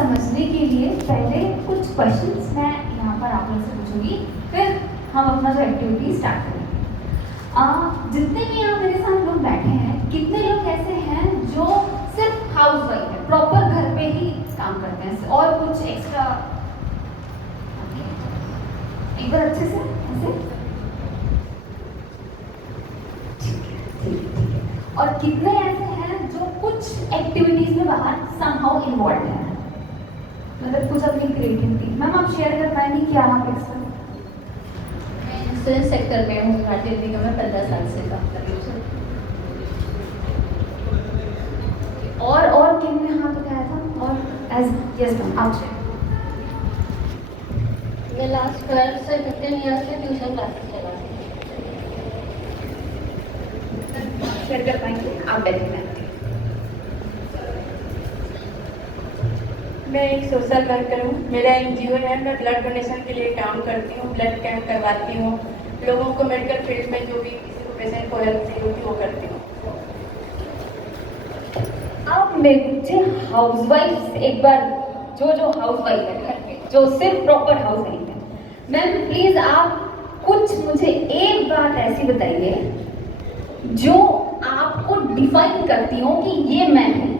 समझने के लिए पहले कुछ क्वेश्चंस मैं यहाँ पर आप लोगों से पूछूंगी, फिर हम अपना जो एक्टिविटी स्टार्ट करेंगे। जितने भी यहाँ मेरे साथ लोग बैठे हैं, कितने लोग ऐसे हैं जो सिर्फ हाउस वाइफ है, प्रॉपर घर पे ही काम करते हैं और कुछ एक्स्ट्रा? एक बार अच्छे से ऐसे, ठीक है। और कितने ऐसे हैं जो कुछ एक्टिविटीज में बाहर समहाउ इन्वॉल्व है, मतलब कुछ अपनी क्रिएटिविटी? मैम आप शेयर कर पाएंगे क्या आप एक्स्ट्रा? मैं इंश्योरेंस सेक्टर में हूँ, भारतीय निगम में 15 साल से काम कर रही हूँ। और किन हाथ उठाया था? और एज यस मैम आप शेयर। मैं लास्ट 12 से 15 ईयर से ट्यूशन क्लासेस चला रही हूँ। शेयर कर पाएंगे आप? Daily ma'am. मैं एक सोशल वर्कर हूँ, मेरा एनजीओ है, मैं ब्लड डोनेशन के लिए काम करती हूँ, ब्लड कैंप करवाती हूँ, लोगों को मेडिकल फील्ड में जो भी किसी को पेशेंट को हेल्प चाहिए होती वो करती हूँ। आप मुझे हाउसवाइफ एक बार, जो हाउसवाइफ है घर पे, जो सिर्फ प्रॉपर हाउसवाइफ है, मैम प्लीज आप कुछ मुझे एक बात ऐसी बताइए जो आपको डिफाइन करती हो कि ये मैं हूँ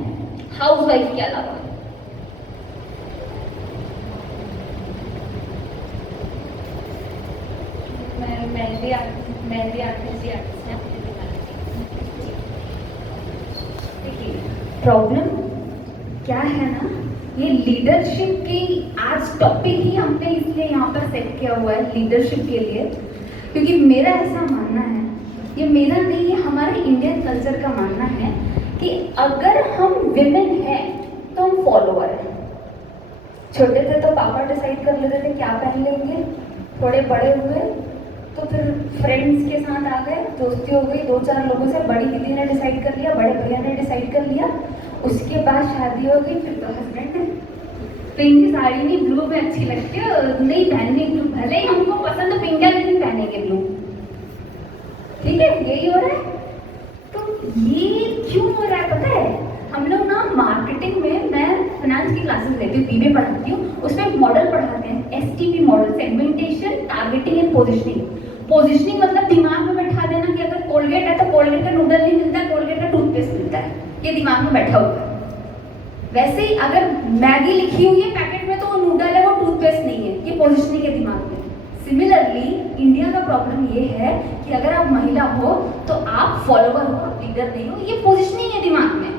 हाउसवाइफ के अलावा। मेहंदी आर्टिस्ट है। प्रॉब्लम क्या है ना, ये लीडरशिप की आज टॉपिक ही हमने इसलिए यहाँ पर सेट किया हुआ है लीडरशिप के लिए, क्योंकि मेरा ऐसा मानना है, ये मेरा नहीं है, हमारे इंडियन कल्चर का मानना है कि अगर हम विमेन हैं तो हम फॉलोअर हैं। छोटे थे तो पापा डिसाइड कर लेते थे क्या पहन लेंगे, थोड़े बड़े हुए तो फिर फ्रेंड्स के साथ आ गए, दोस्ती हो गई 2-4 लोगों से, बड़ी दीदी ने डिसाइड कर लिया, बड़े भैया ने डिसाइड कर लिया, उसके बाद शादी हो गई, फिर तो हस्बैंड है पिंक साड़ी नहीं ब्लू में अच्छी लगती है, नहीं पहननी ब्लू, भले ही हमको पसंद पिंक है लेकिन पहनेंगे ब्लू। ठीक है, यही हो रहा है। तो ये क्यों हो रहा है पता है? हम लोग ना मार्केटिंग में, मैं फाइनेंस की क्लासेस लेती हूँ, बीबीए पढ़ाती हूँ, उसमें मॉडल पढ़ाते हैं, STP model, segmentation, targeting and positioning. Positioning मतलब दिमाग में बैठा देना कि अगर कोलगेट है तो कोलगेट का नूडल नहीं मिलता, कोलगेट का टूथपेस्ट मिलता है, ये दिमाग में बैठा हुआ है। वैसे ही अगर मैगी लिखी हुई है पैकेट में तो वो नूडल है, वो टूथपेस्ट नहीं है, ये पोजिशनिंग है दिमाग में। सिमिलरली इंडिया का प्रॉब्लम ये है कि अगर आप महिला हो तो आप फॉलोअर हो, आप लीडर नहीं हो, ये पोजिशनिंग है दिमाग में,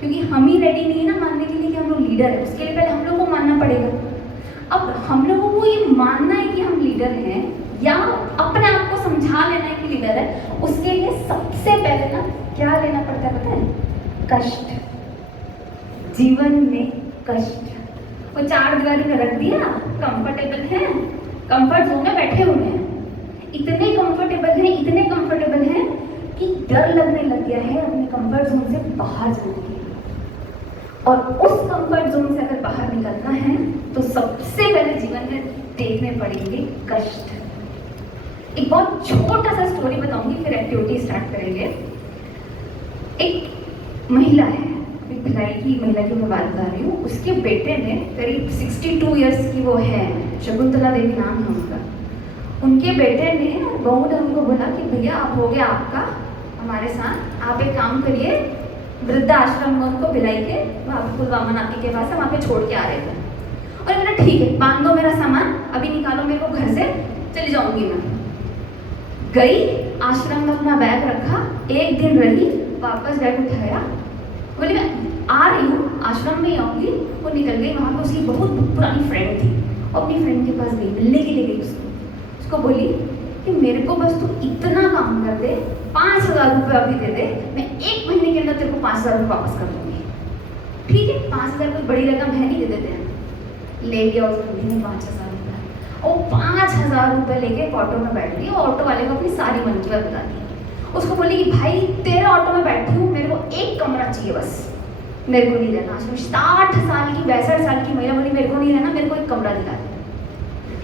क्योंकि हम ही रेडी नहीं है ना मानने के लिए कि हम लोग लीडर है, उसके लिए पहले हम लोग को मानना पड़ेगा। अब हम लोगों को ये मानना है कि हम लीडर हैं या अपने आप को समझा लेना है कि लीडर है, उसके लिए सबसे पहले ना क्या लेना पड़ता है पता है? कष्ट। जीवन में कष्ट। वो 4 दीवारी में रख दिया, कंफर्टेबल है, कंफर्ट जोन में बैठे हुए हैं, इतने कंफर्टेबल हैं कि डर लगने लग गया है अपने कंफर्ट जोन से बाहर जाने के लिए। और उस कंफर्ट जोन से अगर बाहर निकलना है तो सबसे पहले जीवन में देखने पड़ेंगे कष्ट। एक बहुत छोटा सा स्टोरी बताऊंगी, फिर एक्टिविटी स्टार्ट करेंगे। एक महिला है, एक भिलाई की महिला की मैं बात कर रही हूँ, उसके बेटे ने करीब 62 इयर्स की वो है, शकुंतला देवी नाम है उनका। उनके बेटे ने, बहू ने उनको बोला कि भैया आप हो गया आपका हमारे साथ, आप एक काम करिए, वृद्धाश्रम में उनको भिलाई के वहाँ पुलवामा नाके के पास है, वहाँ पे छोड़ के आ रहे थे। और मैंने ठीक है, बांध दो मेरा सामान, अभी निकालो मेरे को घर से, चली जाऊंगी मैं। गई, आश्रम में अपना बैग रखा, 1 दिन रही, वापस बैग उठाया, बोली मैं आ रही हूँ, आश्रम में ही आऊँगी। वो निकल गई, वहाँ पे उसकी बहुत पुरानी फ्रेंड थी, वो अपनी फ्रेंड के पास गई, मिलने के लिए गई उसको बोली कि मेरे को बस तू इतना काम कर दे, 5,000 रुपये अभी दे दे, मैं 1 महीने के अंदर तेरे को 5,000 रुपये वापस कर दूँगी। ठीक है, 5,000 कोई बड़ी रकम है नहीं, दे देते हैं। ले गया उस बंदी ने 5,000 रुपये, और 5,000 रुपये लेके ऑटो में बैठ गई, और ऑटो वाले को अपनी सारी मंजिलें बता दी। उसको बोली कि भाई तेरे ऑटो में बैठी हूँ, मेरे को 1 कमरा चाहिए बस, मेरे को नहीं रहना। 60 साल की 62 साल की महिला बोली मेरे को नहीं रहना, मेरे को 1 कमरा दिला दे।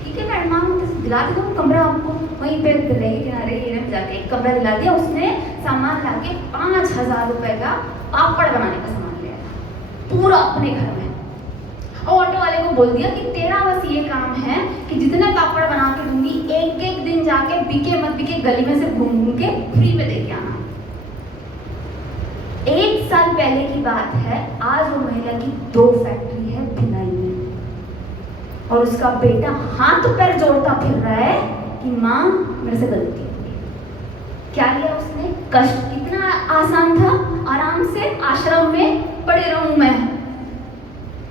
ठीक है मैडम, दिला देता हूँ कमरा आपको, वहीं पे दिल्ली के किनारे एरिया में जाके 1 कमरा दिला दिया। उसने सामान ला के 5,000 रुपये का पापड़ बनाने का सामान लिया था, पूरा अपने घर में, और बोल दिया कि तेरा बस ये काम है कि जितने पापड़ बना के दूंगी एक एक दिन जाके बिके मत बिके गली में से घूम घूम के फ्री में दे के आना। 1 साल पहले की बात है, आज वो महिला की 2 फैक्ट्री है भिलाई में, और उसका बेटा हाथ पैर जोड़ता फिर रहा है कि माँ मेरे से गलती हो गई। क्या लिया उसने? कष्ट। कितना आसान था, आराम से आश्रम में पड़े रहूं मैं।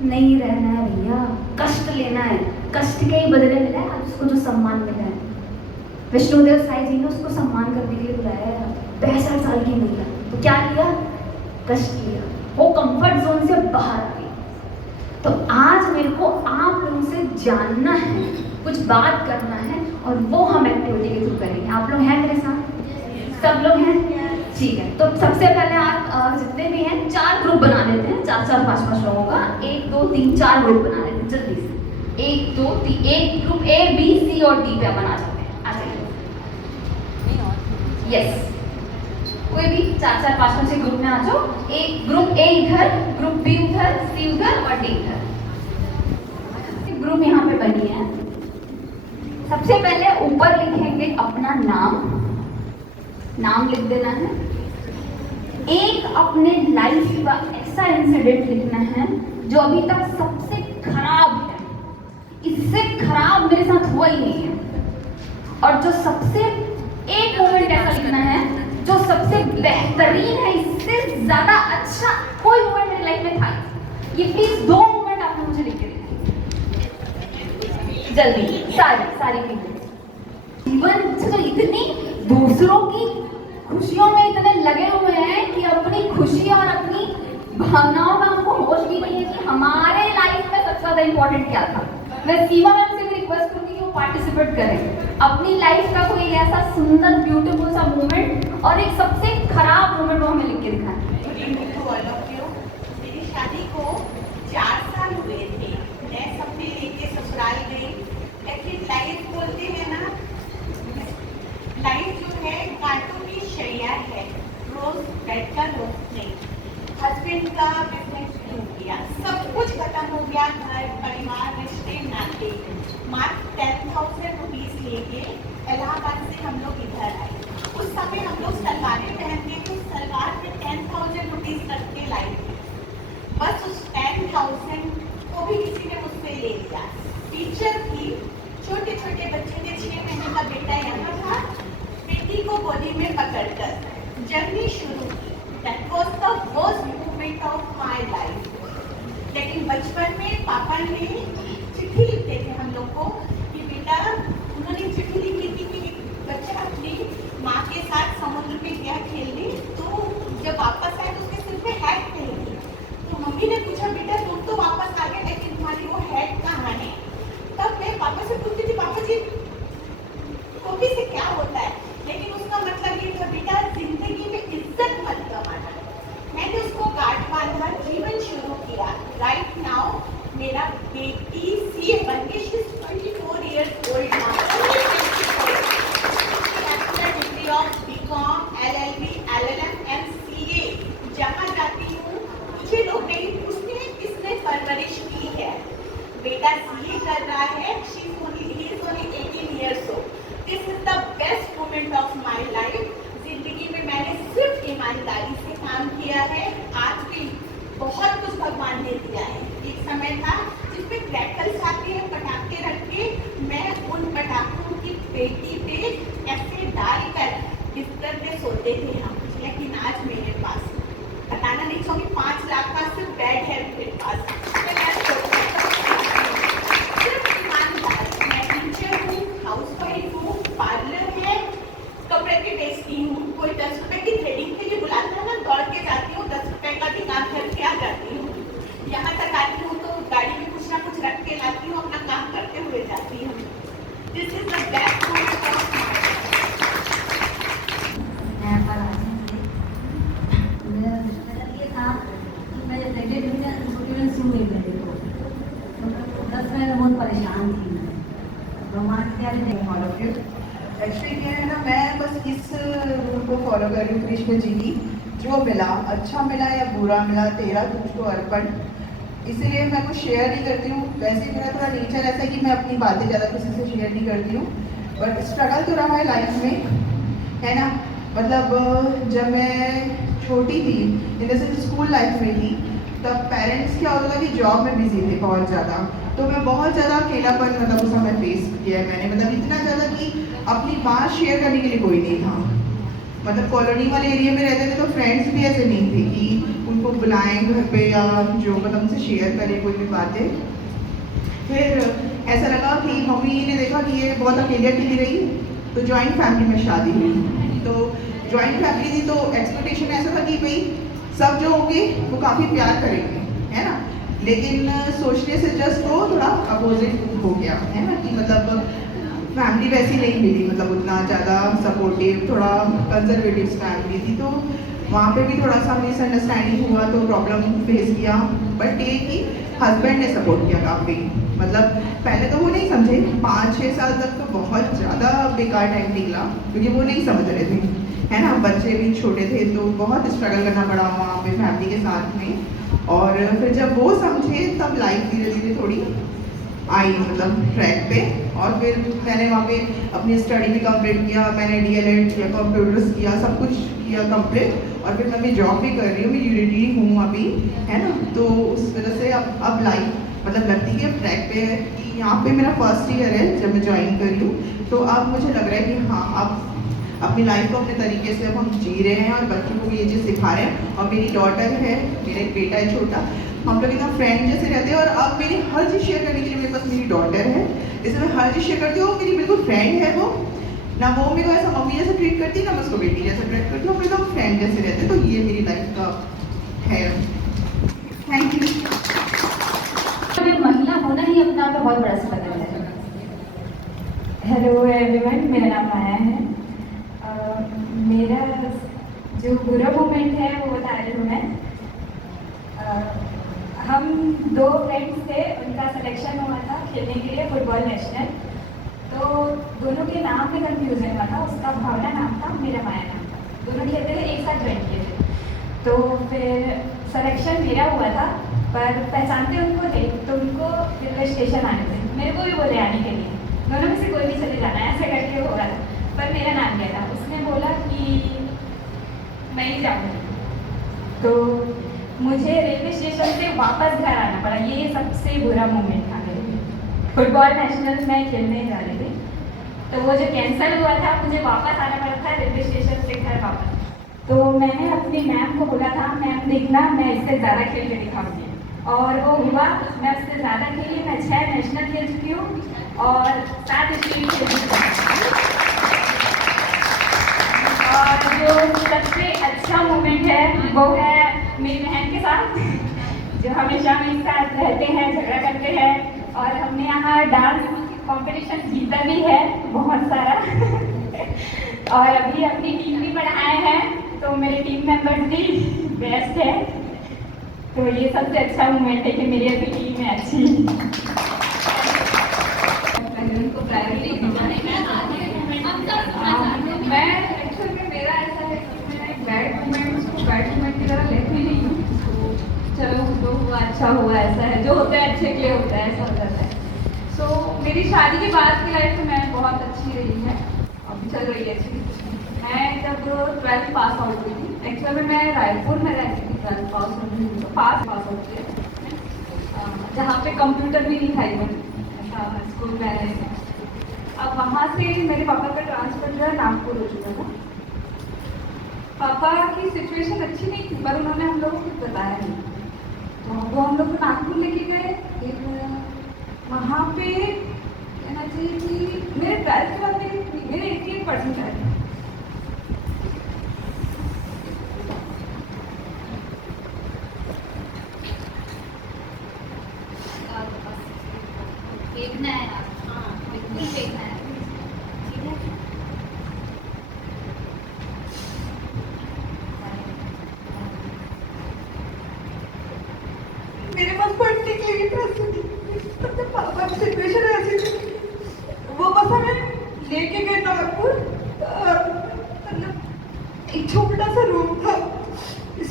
नहीं रहना है भैया, कष्ट लेना है। कष्ट के ही बदले मिला है आज उसको जो सम्मान मिला है। विष्णुदेव साई जी ने उसको सम्मान करने के लिए बुलाया है। 65 साल की महिला, तो क्या लिया? कष्ट लिया। वो कंफर्ट जोन से बाहर आ गई। तो आज मेरे को आप लोगों से जानना है, कुछ बात करना है, और वो हम एक्टिविटी के थ्रू करेंगे। आप लोग हैं मेरे साथ? सब लोग हैं? ठीक है। तो सबसे पहले आप जितने भी हैं 4 ग्रुप बना लेते हैं, 4-4, 5-5 लोगों का। 1, 2, 3, 4 ग्रुप बना लेते हैं जल्दी से। 1, 2, 3, एक ग्रुप A, B, C और D पे बना जाते हैं। आ जाइए। यस, कोई भी 4-4, 5-5 से ग्रुप में आ जाओ। एक ग्रुप A इधर, ग्रुप B उधर, C उधर और D इधर। ग्रुप यहाँ पे बनी है। सबसे पहले ऊपर लिखेंगे अपना नाम लिख देना है। एक अपने लाइफ का ऐसा इंसिडेंट लिखना है जो अभी तक सबसे खराब है, इससे खराब मेरे साथ हुआ ही नहीं है। और जो सबसे एक मोमेंट ऐसा लिखना है जो सबसे बेहतरीन है, इससे ज्यादा अच्छा कोई मोमेंट मेरी लाइफ में था। ये प्लीज 2 मोमेंट आपने मुझे लिख के दिखाए जल्दी, सारी जीवन से तो इतनी दूसरों की खुशियों में इतने लगे हुए हैं कि अपनी खुशी और अपनी भावनाओं का हमको होश भी नहीं है कि हमारे लाइफ में सबसे ज्यादा इंपॉर्टेंट क्या था। मैं सीमा मैम से भी रिक्वेस्ट करूंगी कि वो पार्टिसिपेट करें। अपनी लाइफ का कोई ऐसा सुंदर ब्यूटीफुल सा मोमेंट और एक सबसे खराब मोमेंट वो हमें लिख के दिखाएं। मेरी शादी को 4 साल हुए थे। मैं सबने लेके ससुराल गई, लेकिन लाइफ बोलते हैं ना, लाइफ जो है कांटों की शैया है, रोज बेड का रोज नहीं। हस्बैंड का बिजनेस शुरू किया, सब कुछ खत्म हो गया, घर परिवार रिश्ते नाते। मात्र 10,000 रुपीज लेके इलाहाबाद से हम लोग इधर आए। उस समय हम लोग सलवारें पहनते थे, सलवार में 10,000 रुपीज रख के लाए थे। बस उस 10,000 को भी किसी ने मुझसे ले लिया। टीचर थी, छोटे छोटे बच्चे थे, 6 महीने का बेटा यहाँ था, बेटी को गोदी में पकड़कर जर्नी शुरू की। That was the worst moment of my life. लेकिन बचपन में पापा ने चिट्ठी लिखते थे हम लोग को कि बेटा, उन्होंने चिट्ठी लिखी थी कि बच्चा अपनी माँ के साथ समुद्र में गया खेलने, तो जब वापस आए तो उसके सिर पे हैट नहीं थी। तो मम्मी ने पूछा, बेटा तुम तो वापस आ गए, लेकिन तुम्हारी वो हैट कहाँ है? तब मैं पापा से पूछती थी, पापा जी कॉपी से क्या होता है? लेकिन उसका मतलब ये था, बेटा जिंदगी में इज्जत मत गंवाना। मैंने उसको गांठ बांधा, जीवन शुरू किया। राइट नाउ मेरा बेटी सीए बन के 24 years old now. Degree of BCom, LLB, LLM and CA। जहाँ जाती हूँ मुझे लोग नहीं पूछते किसने परवरिश की है। बेटा सीए कर रहा है, he is only 18 years old. This is the best moment of my life. जिंदगी में मैंने सिर्फ ईमानदारी से काम किया है। आज भी बहुत कुछ भगवान ने दिया है। एक समय था जिसमें क्रैकर्स आते हैं, पटाखे रख के मैं उन पटाखों की पेटी पे ऐसे डालकर बिस्तर पे सोते थे हम। लेकिन आज मेरे पास बताना नहीं चाहूँगी, 5 लाख का सिर्फ बेड है मेरे पास। सिर्फ ईमानदार। मैं टीचर हूँ, हाउसवाइफ हूँ, पार्लर है, कपड़े भी बेचती हूँ। कोई 10 रुपए की थ्रेडिंग के लिए बुलाता है ना, दौड़ के जाती हूँ, 10 रुपए का भी काम करके आ जाती हूँ। यहाँ तक आती हूँ तो गाड़ी में कुछ ना कुछ रख के लाती हूँ, अपना काम करते हुए जाती हूँ। This is the best moment of my ये था कि मैं जब प्रेगनेंट हुई ना, छोटी बहन सुन गई मेरे को, तो 10 महीने बहुत परेशान थी। भगवान क्या ऑल ऑफ यू। एक्चुअली क्या है ना, मैं बस इस रूल को फॉलो कर रही हूँ कृष्ण जी की। जो मिला, अच्छा मिला या बुरा मिला, तेरा तुझको अर्पण। इसीलिए मैं कुछ शेयर नहीं करती हूँ। वैसे मेरा थोड़ा नेचर ऐसा है कि मैं अपनी बातें ज़्यादा किसी से शेयर नहीं करती हूँ, बट स्ट्रगल तो रहा है लाइफ में, है ना। मतलब जब मैं छोटी थी, in the sense school life में थी, तब पेरेंट्स क्या होता था कि जॉब में बिजी थे बहुत ज़्यादा, तो मैं बहुत ज़्यादा अकेलापन मतलब उस समय फेस किया है मैंने। मतलब इतना ज़्यादा कि अपनी बात शेयर करने के लिए कोई नहीं था। मतलब कॉलोनी वाले एरिया में रहते थे तो फ्रेंड्स भी ऐसे नहीं थे कि उनको बुलाएं घर पे या जो मतलब उनसे शेयर करें कोई भी बातें। फिर ऐसा लगा कि मम्मी ने देखा कि ये बहुत अकेले अकेली रही, तो जॉइंट फैमिली में शादी हुई। तो जॉइंट फैमिली थी तो एक्सपेक्टेशन ऐसा था कि भाई सब जो होंगे वो काफ़ी प्यार करेंगे, है ना। लेकिन सोचने से जस्ट वो थोड़ा अपोजिट हो गया, है ना, कि मतलब फैमिली वैसी नहीं मिली, मतलब उतना ज़्यादा सपोर्टिव, थोड़ा कंजर्वेटिव फैमिली थी। तो वहाँ पे भी थोड़ा सा मिसअंडरस्टैंडिंग हुआ, तो प्रॉब्लम फेस किया। बट ये कि हस्बैंड ने सपोर्ट किया काफ़ी। मतलब पहले तो वो नहीं समझे, 5-6 साल तक तो बहुत ज़्यादा बेकार टाइम निकला, क्योंकि वो नहीं समझ रहे थे, है ना। बच्चे भी छोटे थे तो बहुत स्ट्रगल करना पड़ा वहाँ पे फैमिली के साथ में। और फिर जब वो समझे तब लाइफ धीरे धीरे थोड़ी आई मतलब ट्रैक पे। और फिर मैंने वहाँ पे अपनी स्टडी भी कंप्लीट किया, मैंने DLED किया, कंप्यूटर्स किया, सब कुछ किया कंप्लीट। और फिर मैं अभी जॉब भी कर रही हूँ, मैं यूनिटी हूँ अभी, है ना। तो उस वजह से अब लाइफ मतलब लगती है ट्रैक पे है कि यहाँ पे मेरा फर्स्ट ईयर है जब मैं ज्वाइन करी हूँ। तो अब मुझे लग रहा है कि हाँ, अब अपनी लाइफ को अपने तरीके से अब हम जी रहे हैं और बच्चों को भी ये चीज़ सिखा रहे हैं। और मेरी डॉटर है, मेरा एक बेटा है छोटा, हम लोग एकदम फ्रेंड जैसे रहते हैं। और अब मेरी हर चीज़ शेयर करने के लिए मेरे पास मेरी डॉटर है, इसलिए मैं हर चीज़ शेयर करती हूँ। मेरी बिल्कुल फ्रेंड है वो, ना वो मेरे को ऐसा मम्मी जैसे ट्रीट करती है, ना मैं उसको बेटी जैसे ट्रीट करती हूँ। हम एकदम फ्रेंड जैसे रहते हैं। तो ये मेरी लाइफ का है। Thank you. महिला होना ही अपने आप में बहुत बड़ा स्ट्रगल है। हेलो एवरीवन, मेरा नाम माया है। मेरा जो बुरा मोमेंट है वो बता रही हूँ मैं। हम 2 फ्रेंड्स थे, उनका सिलेक्शन हुआ था खेलने के लिए फुटबॉल नेशनल। तो दोनों के नाम में कंफ्यूजन हुआ था, उसका भावना नाम था, मेरा माया नाम था। दोनों खेलते थे, एक साथ ज्वाइन किए थे। तो फिर सिलेक्शन मेरा हुआ था, पर पहचानते उनको थे तो उनको रेलवे स्टेशन आने थे, मेरे को भी बोले आने के लिए, दोनों में से कोई भी चले जाना है, ऐसे करके हो रहा था। पर मेरा नाम गया था, उसने बोला कि मैं ही जाऊँगी। तो मुझे रेलवे स्टेशन से वापस घर आना पड़ा। ये सबसे बुरा मोमेंट था मेरे लिए। फुटबॉल नेशनल में खेलने जा रही थी, तो वो जो कैंसिल हुआ था, मुझे वापस आना पड़ा था रेलवे स्टेशन से घर वापस। तो मैंने अपनी मैम को बोला था, मैम देखना मैं इससे ज़्यादा खेल के दिखाऊंगी। और वो हुआ, मैं उससे ज़्यादा खेली। मैं 6 नेशनल खेल चुकी हूँ और 7 स्टेट खेल चुकी हूँ। और जो सबसे अच्छा मोमेंट है वो है मेरी बहन के साथ, जो हमेशा मेरे साथ रहते हैं, झगड़ा करते हैं। और हमने यहाँ डांस कंपटीशन जीता भी है बहुत सारा। और अभी अपनी टीम भी बनाए हैं, तो मेरे टीम मेंबर्स भी बेस्ट है। तो ये सबसे अच्छा मोमेंट है कि मेरी अभी टीम है अच्छी। उनको प्रायोरिटी मैं एक्चुअली में मेरा ऐसा है कि मैं एक बैड मोमेंट उसको बैड मोमेंट की तरह लेती नहीं हूँ। चलो जो हुआ अच्छा हुआ, ऐसा है, जो होता है अच्छे के लिए होता है, ऐसा हो जाता है। सो मेरी शादी के बाद की लाइफ तो मैं बहुत अच्छी रही है, अभी चल रही है अच्छी। मैं जब 12th पास आउट हुई थी, एक्चुअली में मैं रायपुर में रहती थी, 12th पास आउट हुई तो पास आउट थी, जहाँ पे कंप्यूटर भी नहीं था इवन, ऐसा स्कूल में रहे। अब वहाँ से मेरे पापा का ट्रांसफर जो है नागपुर हो चुका था। पापा की सिचुएशन अच्छी नहीं थी, पर उन्होंने हम लोगों को कुछ बताया नहीं, तो वो हम लोग को नागपुर लेके गए। फिर वहाँ पे कहना चाहिए कि मेरे 12th के बाद मेरे 88% आए। देखना है, हाँ बिल्कुल देखना है, ठीक है। मेरे पास पढ़ने के लिए पैसे नहीं, तब पापा की सिचुएशन ऐसी थी। वो बस हमें लेके गए नागपुर। मतलब एक छोटा सा रूम था,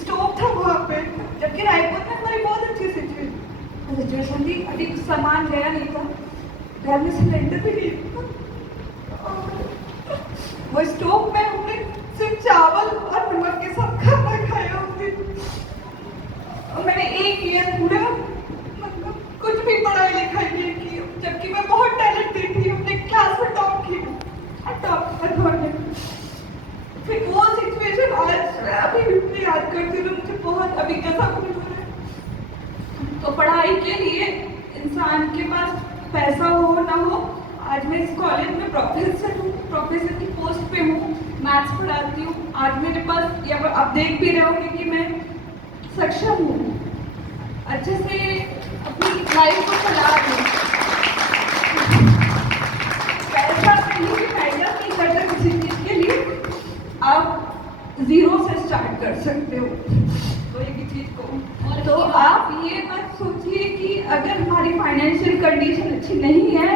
स्टोव था वहाँ पे, जबकि रायपुर में हमारी बहुत अच्छी सिचुएशन। सामान गया नहीं था, घर में सिलेंडर भी नहीं था। और वो स्टोव में हमने सिर्फ चावल और नमक के साथ खाना खाया उस दिन। और मैंने एक ईयर पूरा मतलब कुछ भी पढ़ाई लिखाई नहीं की, जबकि मैं बहुत टैलेंटेड थी, अपने क्लास में टॉप की, टॉप में। फिर वो सिचुएशन आज मैं अभी भी याद करती हूँ, मुझे बहुत अभी कैसा फील हो रहा है। तो पढ़ाई के लिए इंसान के पास पैसा हो ना हो, आज मैं इस कॉलेज में प्रोफेसर हूँ, प्रोफेसर की पोस्ट पे हूँ, मैथ्स पढ़ाती हूँ। आज मेरे पास, या आप देख भी रहे होंगे कि मैं सक्षम हूँ, अच्छे से अपनी लाइफ को चला रही हूँ। पैसा कहीं भी मैटर नहीं करता किसी चीज़ के लिए, आप जीरो से स्टार्ट कर सकते हो कोई भी चीज़ को। तो आप ये मत सोचिए कि अगर हमारी फाइनेंशियल कंडीशन अच्छी नहीं है,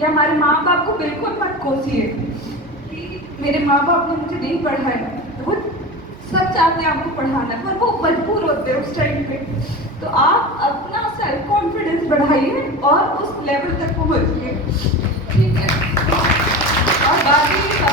या हमारे माँ बाप को बिल्कुल मत कोसिए कि मेरे माँ बाप ने मुझे नहीं पढ़ाया। तो वो सब चाहते हैं आपको पढ़ाना, पर वो मजबूर होते हैं उस टाइम पे। तो आप अपना सेल्फ कॉन्फिडेंस बढ़ाइए और उस लेवल तक पहुँचिए, ठीक है। और बाकी